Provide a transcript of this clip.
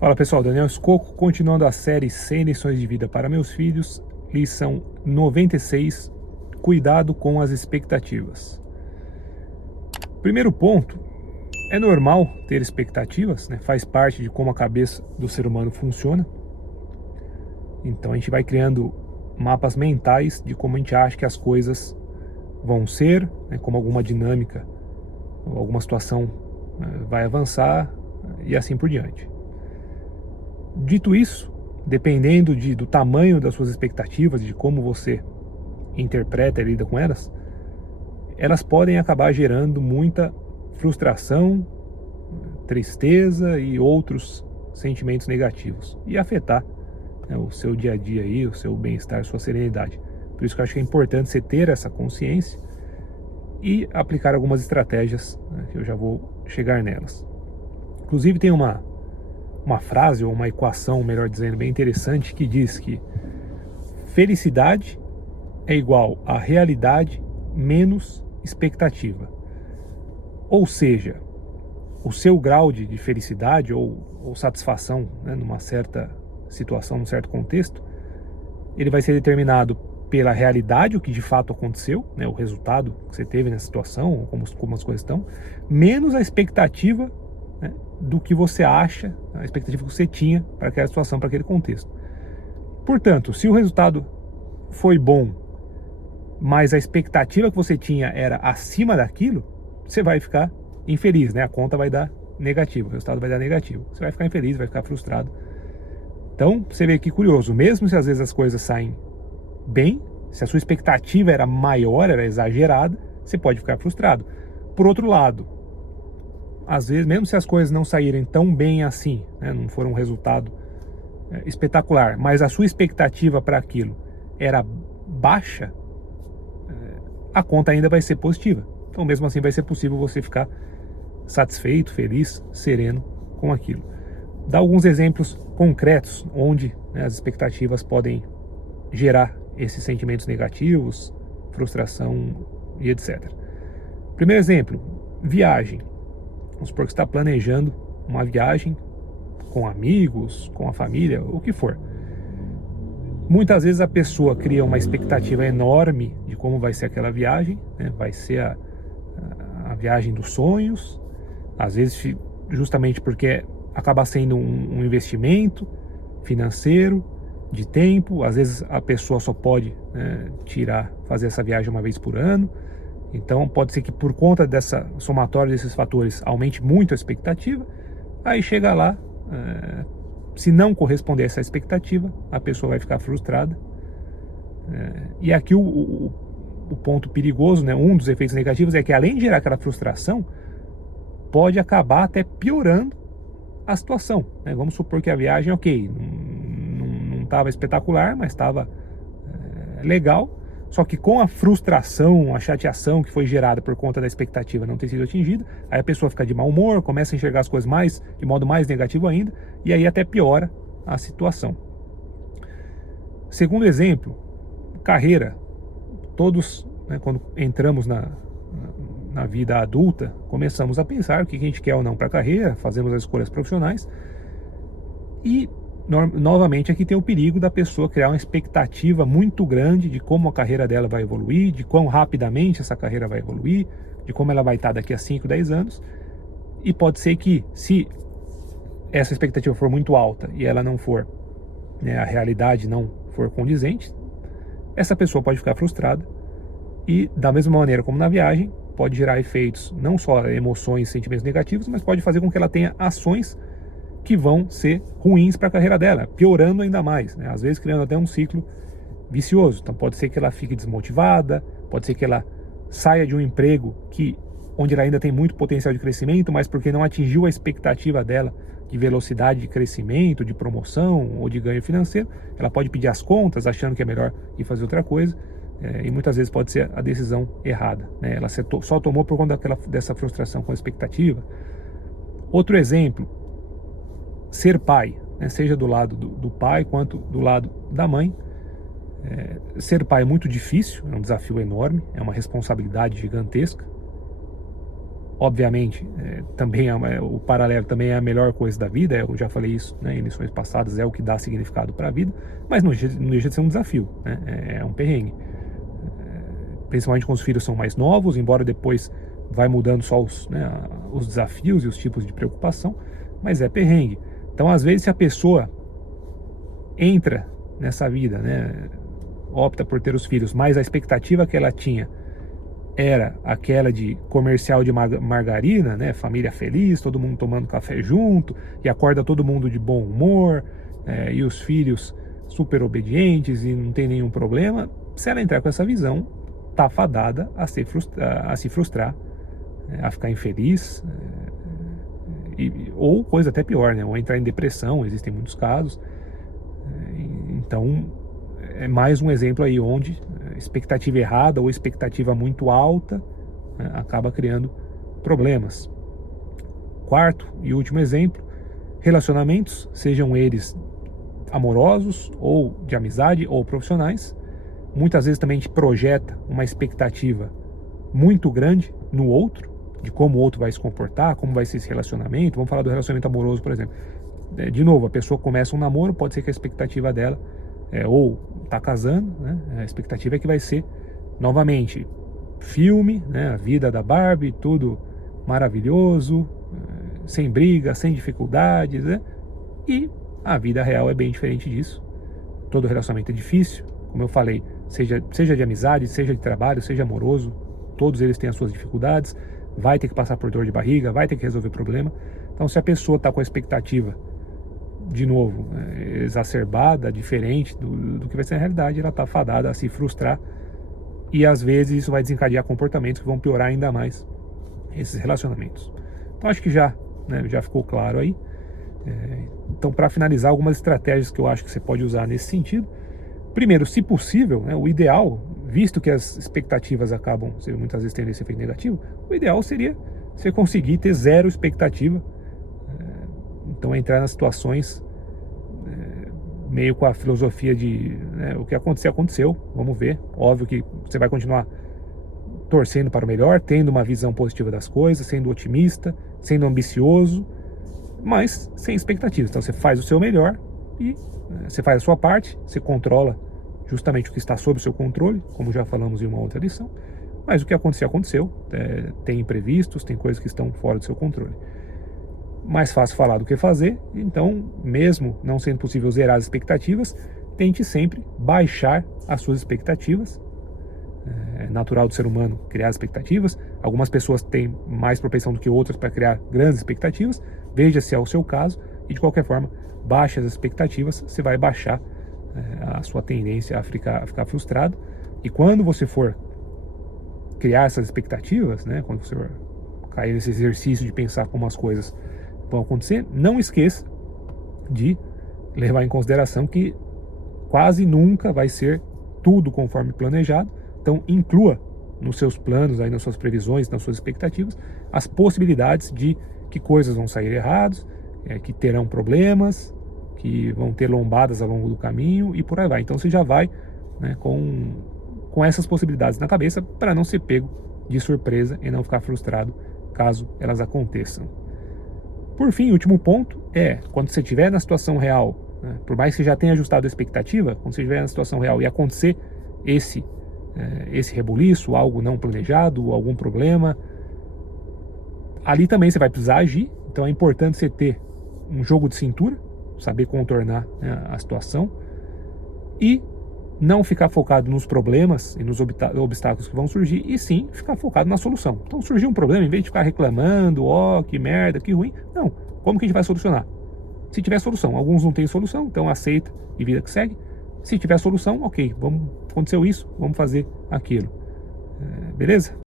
Fala pessoal, Daniel Scocco, continuando a série 100 lições de vida para meus filhos, lição 96, cuidado com as expectativas. Primeiro ponto, é normal ter expectativas, né? Faz parte de como a cabeça do ser humano funciona. Então a gente vai criando mapas mentais de como a gente acha que as coisas vão ser, né? Como alguma dinâmica, ou alguma situação vai avançar e assim por diante. Dito isso, dependendo do tamanho das suas expectativas, de como você interpreta e lida com elas, elas podem acabar gerando muita frustração, tristeza e outros sentimentos negativos e afetar, né, o seu dia a dia aí, o seu bem-estar, sua serenidade. Por isso que eu acho que é importante você ter essa consciência e aplicar algumas estratégias, né, que eu já vou chegar nelas. Inclusive tem uma frase ou uma equação, melhor dizendo, bem interessante, que diz que felicidade é igual a realidade menos expectativa. Ou seja, o seu grau de felicidade ou satisfação, né, numa certa situação, num certo contexto, ele vai ser determinado pela realidade, o que de fato aconteceu, né, o resultado que você teve nessa situação, como as coisas estão, menos a expectativa, né, do que você acha, a expectativa que você tinha para aquela situação, para aquele contexto. Portanto, se o resultado foi bom, mas a expectativa que você tinha era acima daquilo, você vai ficar infeliz, né? A conta vai dar negativa, o resultado vai dar negativo. Você vai ficar infeliz, vai ficar frustrado. Então, você vê que curioso, mesmo se às vezes as coisas saem bem, se a sua expectativa era maior, era exagerada, você pode ficar frustrado. Por outro lado, às vezes, mesmo se as coisas não saírem tão bem assim, né, não for um resultado espetacular, mas a sua expectativa para aquilo era baixa, a conta ainda vai ser positiva. Então, mesmo assim, vai ser possível você ficar satisfeito, feliz, sereno com aquilo. Dá alguns exemplos concretos onde, né, as expectativas podem gerar esses sentimentos negativos, frustração e etc. Primeiro exemplo, viagem. Vamos supor que você está planejando uma viagem com amigos, com a família, o que for. Muitas vezes a pessoa cria uma expectativa enorme de como vai ser aquela viagem, né? Vai ser a viagem dos sonhos, às vezes justamente porque acaba sendo um investimento financeiro, de tempo, às vezes a pessoa só pode, né, fazer essa viagem uma vez por ano. Então pode ser que por conta dessa somatória desses fatores aumente muito a expectativa, aí chega lá, se não corresponder a essa expectativa, a pessoa vai ficar frustrada. E aqui o ponto perigoso, né, um dos efeitos negativos é que além de gerar aquela frustração, pode acabar até piorando a situação, né? Vamos supor que a viagem, ok, não estava espetacular, mas estava legal. Só que com a frustração, a chateação que foi gerada por conta da expectativa não ter sido atingida, aí a pessoa fica de mau humor, começa a enxergar as coisas de modo mais negativo ainda, e aí até piora a situação. Segundo exemplo, carreira. Todos, né, quando entramos na vida adulta, começamos a pensar o que a gente quer ou não para a carreira, fazemos as escolhas profissionais, e novamente aqui tem o perigo da pessoa criar uma expectativa muito grande de como a carreira dela vai evoluir, de quão rapidamente essa carreira vai evoluir, de como ela vai estar daqui a 5, 10 anos. E pode ser que, se essa expectativa for muito alta e ela não for, né, a realidade não for condizente, essa pessoa pode ficar frustrada e, da mesma maneira como na viagem, pode gerar efeitos, não só emoções, sentimentos negativos, mas pode fazer com que ela tenha ações que vão ser ruins para a carreira dela, piorando ainda mais, né? Às vezes criando até um ciclo vicioso. Então pode ser que ela fique desmotivada, pode ser que ela saia de um emprego onde ela ainda tem muito potencial de crescimento, mas porque não atingiu a expectativa dela de velocidade de crescimento, de promoção ou de ganho financeiro, ela pode pedir as contas achando que é melhor ir fazer outra coisa, e muitas vezes pode ser a decisão errada, né? Ela só tomou por conta dessa frustração com a expectativa. Outro exemplo, ser pai, né, seja do lado do pai quanto do lado da mãe. Ser pai é muito difícil, é um desafio enorme, é uma responsabilidade gigantesca. Obviamente, o paralelo também é a melhor coisa da vida, eu já falei isso, né, em lições passadas, é o que dá significado para a vida, mas não deixa de ser um desafio, né, é um perrengue. Principalmente quando os filhos são mais novos, embora depois vai mudando só os desafios e os tipos de preocupação, mas é perrengue. Então, às vezes, se a pessoa entra nessa vida, né, opta por ter os filhos, mas a expectativa que ela tinha era aquela de comercial de margarina, né, família feliz, todo mundo tomando café junto, e acorda todo mundo de bom humor, e os filhos super obedientes e não tem nenhum problema. Se ela entrar com essa visão, tá fadada a se frustrar, a ficar infeliz, ou coisa até pior, né, ou entrar em depressão, existem muitos casos. Então, é mais um exemplo aí onde expectativa errada ou expectativa muito alta, né, acaba criando problemas. Quarto e último exemplo, relacionamentos, sejam eles amorosos ou de amizade ou profissionais. Muitas vezes também a gente projeta uma expectativa muito grande no outro, de como o outro vai se comportar, como vai ser esse relacionamento. Vamos falar do relacionamento amoroso, por exemplo. De novo, a pessoa começa um namoro, pode ser que a expectativa dela, ou tá casando, né, a expectativa é que vai ser, novamente, filme, né, a vida da Barbie, tudo maravilhoso, sem briga, sem dificuldades, né, e a vida real é bem diferente disso. Todo relacionamento é difícil, como eu falei, seja de amizade, seja de trabalho, seja amoroso, todos eles têm as suas dificuldades, vai ter que passar por dor de barriga, vai ter que resolver problema. Então, se a pessoa está com a expectativa, de novo, exacerbada, diferente do que vai ser a realidade, ela está fadada a se frustrar, e às vezes isso vai desencadear comportamentos que vão piorar ainda mais esses relacionamentos. Então, acho que já ficou claro aí. Então, para finalizar, algumas estratégias que eu acho que você pode usar nesse sentido. Primeiro, se possível, o ideal, visto que as expectativas acabam muitas vezes tendo esse efeito negativo, o ideal seria você conseguir ter zero expectativa. Então, entrar nas situações meio com a filosofia de o que acontecer, aconteceu, vamos ver. Óbvio que você vai continuar torcendo para o melhor, tendo uma visão positiva das coisas, sendo otimista, sendo ambicioso, mas sem expectativas. Então, você faz o seu melhor e você faz a sua parte, você controla justamente o que está sob o seu controle, como já falamos em uma outra lição, mas o que acontecer, aconteceu. Tem imprevistos, tem coisas que estão fora do seu controle. Mais fácil falar do que fazer, então, mesmo não sendo possível zerar as expectativas, tente sempre baixar as suas expectativas. É natural do ser humano criar expectativas. Algumas pessoas têm mais propensão do que outras para criar grandes expectativas. Veja se é o seu caso e, de qualquer forma, baixe as expectativas, você vai baixar a sua tendência a ficar frustrado. E quando você for criar essas expectativas, quando você for cair nesse exercício de pensar como as coisas vão acontecer, não esqueça de levar em consideração que quase nunca vai ser tudo conforme planejado. Então, inclua nos seus planos, nas suas previsões, nas suas expectativas, as possibilidades de que coisas vão sair erradas, que terão problemas, que vão ter lombadas ao longo do caminho e por aí vai. Então, você já vai com essas possibilidades na cabeça para não ser pego de surpresa e não ficar frustrado caso elas aconteçam. Por fim, o último ponto quando você estiver na situação real, por mais que você já tenha ajustado a expectativa, quando você estiver na situação real e acontecer esse rebuliço, algo não planejado, algum problema, ali também você vai precisar agir. Então é importante você ter um jogo de cintura, saber contornar a situação e não ficar focado nos problemas e nos obstáculos que vão surgir, e sim ficar focado na solução. Então, surgiu um problema, em vez de ficar reclamando, que merda, que ruim, não, como que a gente vai solucionar? Se tiver solução, alguns não têm solução, então aceita e vida que segue. Se tiver solução, ok, aconteceu isso, vamos fazer aquilo. Beleza?